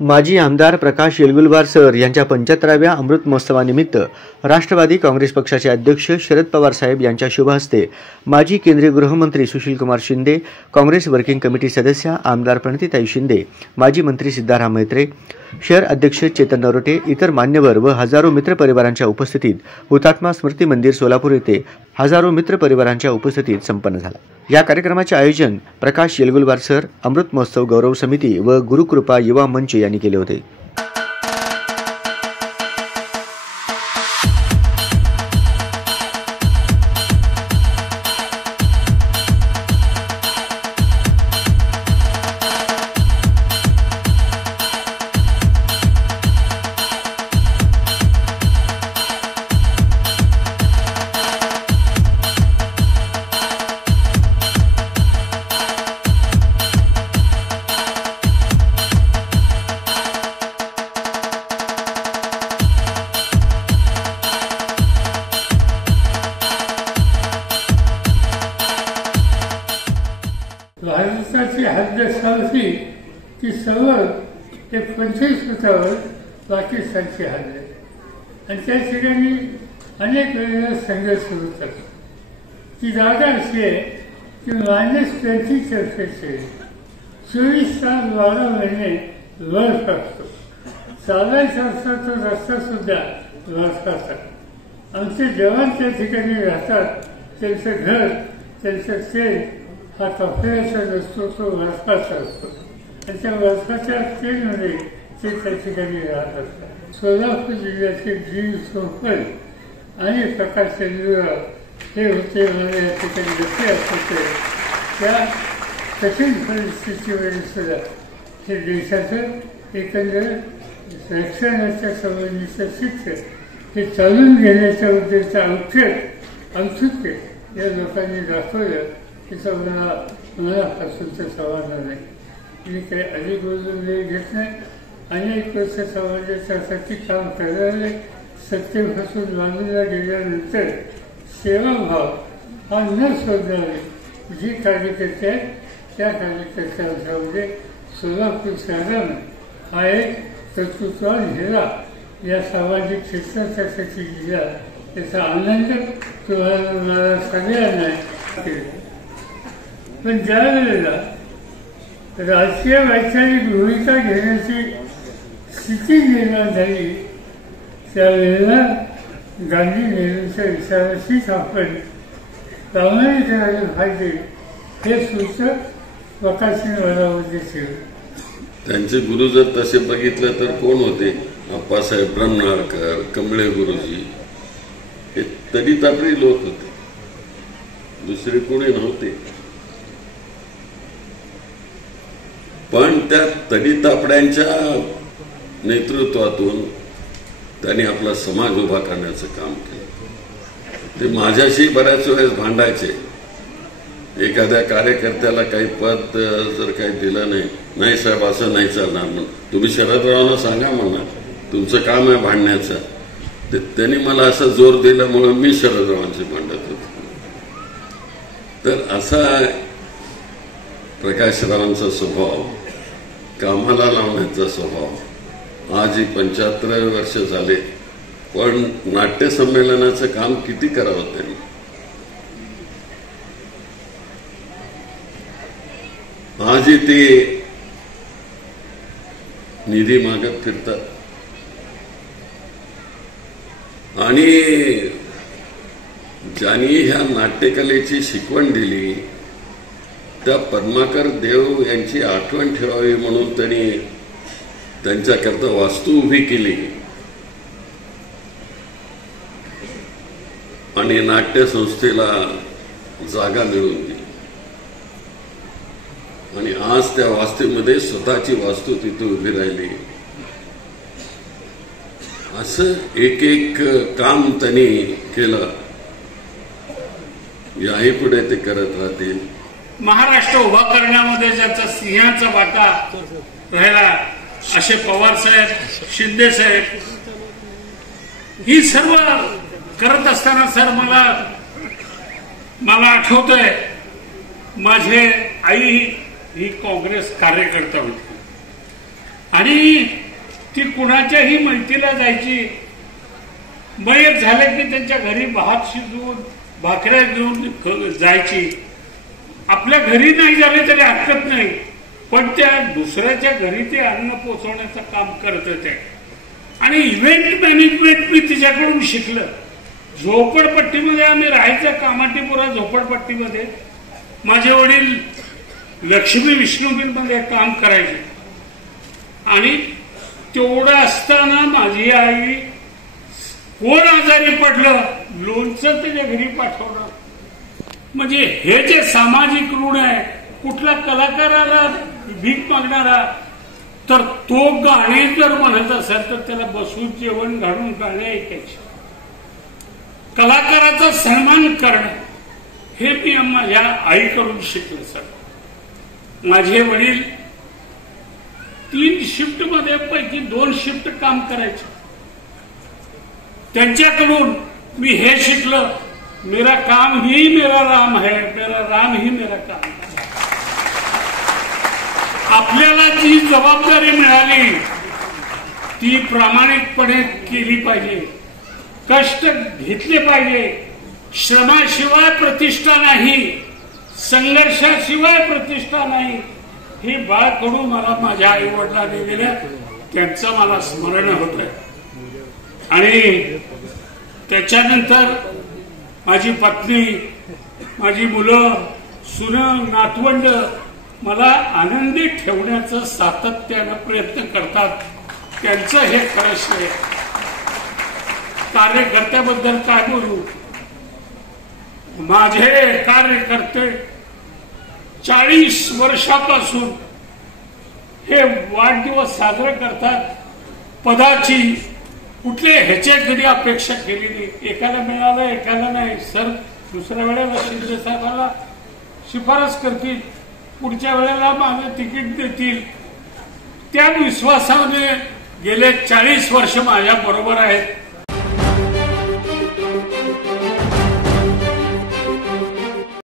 माजी आमदार प्रकाश येलगुलवार सर यांच्या 75व्या अमृत महोत्सवानिमित्त राष्ट्रवादी काँग्रेस पक्षाचे अध्यक्ष शरद पवार साहेब यांच्या शुभ हस्ते माजी केंद्रीय गृहमंत्री सुशीलकुमार शिंदे, काँग्रेस वर्किंग कमिटी सदस्य आमदार प्रणितीताई शिंदे, माजी मंत्री सिद्धाराम मैत्रे, शहर अध्यक्ष चेतन नरोटे, इतर मान्यवर व हजारो मित्र परिवारांच्या उपस्थितीत हुतात्मा स्मृती मंदिर सोलापूर येथे हजारो मित्र परिवारांच्या उपस्थितीत संपन्न झाला। या कार्यक्रमाचे आयोजन प्रकाश येलगुलवार सर, अमृत महोत्सव गौरव समिती व गुरुकृपा युवा मंच यांनी केले होते। भारताची हद्द सावली की सवय ते 25 फुटावर पाकिस्तानची हद्द आहे आणि त्या ठिकाणी अनेक वेळेला संघर्ष होतात। ती जागा अशी आहे की -20 टेम्परेचर 24 तास 12 महिने बर्फ असतो। चालायचा असता तो रस्ता सुद्धा बर्फाचा। आमचे जवान त्या ठिकाणी राहतात, त्यांचं घर, त्यांचं तेल हा कपड्याचा नसतो, तो बर्फाचा असतो आणि त्या बर्फाच्या तेलमध्ये ते त्या ठिकाणी राहत असतात। सोलापूर जिल्ह्याचे जी सोपल आणि प्रकाश येलगुलवार हे होते मला या ठिकाणी लक्ष असते। त्या कठीण परिस्थितीमध्ये सुद्धा हे देशाचं एकंदर रक्षणाच्या संबंधीचं शिक्षण हे चालून घेण्याच्या उद्देशाचा औत्सुक्य या लोकांनी दाखवलं। तिचा मनापासूनचं समाधान आहे। मी काही अधिक बोलून वेळ घेत नाही। अनेक वर्ष समाजाच्यासाठी काम करायला सत्तेपासून बांधला गेल्यानंतर सेवाभाव हा न सोडणारे जी कार्यकर्ते आहेत त्या कार्यकर्त्यांच्यामध्ये सोलापूर शहरानं हा एक कर्तृत्वान हिरा या सामाजिक क्षेत्रासाठी दिला, त्याचा आनंद तुम्हाला मला सगळ्यांना केला। पण ज्या वेळेला राजकीय वैचारिक भूमिका घेण्याची स्थिती निर्माण झाली त्यावेळेला गांधी नेहरूंच्या विचाराशीच आपण प्रामाणिकपणे पाहिजे हे सूचक प्रकाशने मला उद्देश केले। त्यांचे गुरु जर तसे बघितलं तर कोण होते? अप्पासाहेब ब्रह्मनाळकर, कमळे गुरुजी हे तडीतापडी लोक होते, दुसरे कोणी नव्हते। पण त्या तडीतापड्यांच्या नेतृत्वातून त्यांनी आपला समाज उभा करण्याचं काम केलं। ते माझ्याशी बऱ्याच वेळेस भांडायचे, एखाद्या कार्यकर्त्याला काही पद जर काही दिलं नाही साहेब असं नाही चालणार म्हणून तुम्ही शरदरावांना सांगा म्हणा, तुमचं काम आहे भांडण्याचं। त्यांनी मला असं जोर दिल्यामुळे मी शरदरावांशी भांडत होतो। तर असा प्रकाशरावांचा स्वभाव, कामाला लावण्याचा स्वभाव। आज 75 वर्ष झाले, पण नाट्य संमेलनाचं काम किती करावं त्यांनी। आजही ते निधी मागत फिरतात आणि ज्यांनी ह्या नाट्यकलेची शिकवण दिली त्या पद्माकर देव यांची आठवण ठेवावी म्हणून त्यांनी त्यांच्याकरता वास्तू उभी केली आणि नाट्य संस्थेला जागा मिळवून दिली आणि आज त्या वास्तूमध्ये स्वतःची वास्तू तिथे उभी राहिली। असं एक एक काम त्यांनी केलं, याही पुढे ते करत राहतील। महाराष्ट्र उभा करण्यामध्ये ज्याचा सिंहाचा वाटा राहिला असे पवार साहेब, शिंदे साहेब ही सर्व करत असताना सर मला आठवतंय माझे आई ही काँग्रेस कार्यकर्ता होती आणि ती कुणाच्याही मैतीला जायची, मयत झालं की त्यांच्या घरी भात शिजवून भाकऱ्या घेऊन जायची. आपल्या घरी नाही झाले तरी हरकत नाही, पण त्या दुसऱ्याच्या घरी ते अन्न पोचवण्याचं काम करत होते. आणि इव्हेंट मॅनेजमेंट मी तिच्याकडून शिकलं. झोपडपट्टीमध्ये आम्ही राहायचं, कामाटीपुरा झोपडपट्टीमध्ये. माझे वडील लक्ष्मी विष्णू मध्ये काम करायचे आणि तेवढं असताना माझी आई कोण आजारी पडलं, लोणचं त्याच्या घरी पाठवलं. म्हणजे हे जे सामाजिक ऋण आहे, कुठला कलाकाराला भीक मागणारा तर तो गाणे जर म्हणत असेल तर त्याला बसून जेवण घालून गाणे ऐकायचे. कलाकाराचा सन्मान करणं हे मी माझ्या आईकडून शिकलो. सर, माझे वडील 3 शिफ्ट मध्ये पैकी 2 शिफ्ट काम करायचे. त्यांच्याकडून मी हे शिकलं, मेरा काम ही मेरा राम है, मेरा राम ही मेरा काम है. आपल्याला जी जबाबदारी मिळाली ती प्रामाणिकपणे केली पाहिजे, कष्ट घेतले पाहिजे. श्रमाशिवाय प्रतिष्ठा नाही, संघर्षाशिवाय प्रतिष्ठा नाही. ही बाळकडून मला माझ्या आई वडिलांनी दिलं, त्यांचं मला स्मरण होत. आणि त्याच्यानंतर माझी पत्नी, माझी मुलं, सुनं, नातवंड मला आनंदी ठेवण्याचं सातत्यानं प्रयत्न करतात. त्यांचं हे खरं श्रेय. कार्यकर्त्याबद्दल काय बोलू, माझे कार्यकर्ते 40 वर्षापासून हे वाढदिवस साजरे करतात. पदाची कुठल्या ह्याच्या कधी अपेक्षा केली नाही. एकाला मिळालं, एकाला नाही. सर दुसऱ्या वेळेला शिंदे साहेबांना शिफारस करतील, पुढच्या वेळेला मला तिकीट देतील. त्या विश्वासाने गेले 40 वर्ष माझ्या बरोबर आहेत.